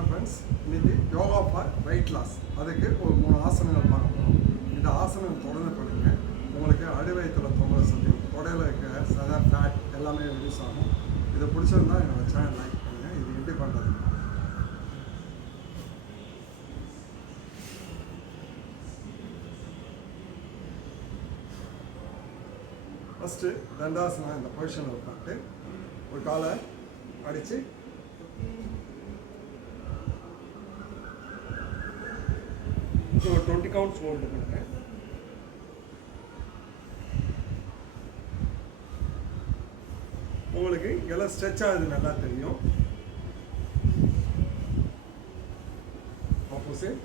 வணக்கம் ஃப்ரெண்ட்ஸ். இன்றைக்கி yoga for weight loss, அதுக்கு ஒரு 3 ஆசனங்கள் பார்க்க போகிறோம். இந்த ஆசனங்கள் தொடர்ந்து பண்ணுங்கள். உங்களுக்கு அடிவயத்தில் தொங்கல் சொல்லியும் தொடையில் இருக்க சதை ஃபேட் எல்லாமே ரிலீஸ் ஆகும். இதை பிடிச்சிருந்தா என்னோடய சேனல் லைக் பண்ணுங்கள். இது எப்படி பண்ணுறது? ஃபஸ்ட்டு தண்டாசனம் இந்த பொசிஷனில் உட்காந்து ஒரு காலை அடித்து ஒரு 20 கவுண்ட்ஸ் ஹோல்டு பண்ணுங்க. உங்களுக்கு எல்லாம் ஸ்ட்ரெச் ஆகுது நல்லா தெரியும். ஆப்போசிட்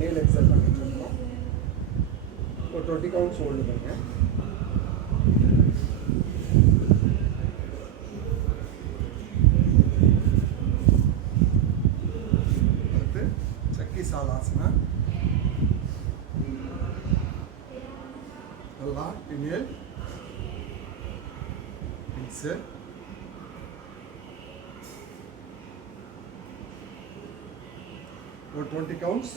நீல் எக்ஸல் பண்ணிட்டு இருக்கோம். ஒரு 20 கவுண்ட்ஸ் ஹோல்டு பண்ணுங்க. Salasana. Allah, inhale, exhale. For 20 counts.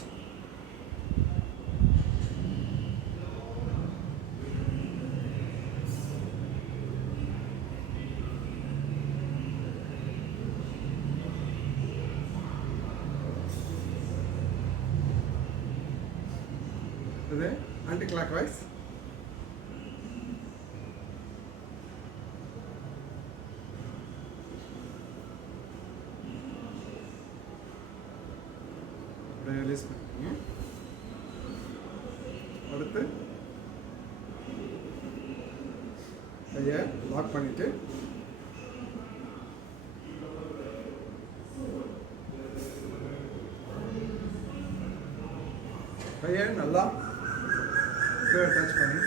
Anti-clockwise. Release பண்ணுங்க. அடுத்து கையை லாக் பண்ணிட்டு கையை நல்லா டச் பண்ணி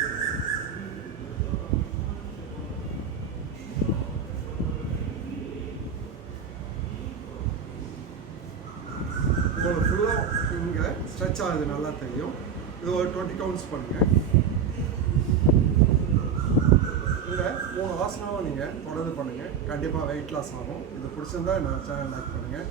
உங்களோட ஃபுல்லாக இங்கே ஸ்ட்ரெச் ஆகுது நல்லா தெரியும். இது ஒரு 20 கவுண்ட்ஸ் பண்ணுங்கள். இந்த 3 ஆசனாவும் நீங்கள் தொடர்ந்து பண்ணுங்கள். கண்டிப்பாக வெயிட் லாஸ் ஆகும். இது பிடிச்சிருந்தா என்னோட சேனல் லைக் பண்ணுங்கள்.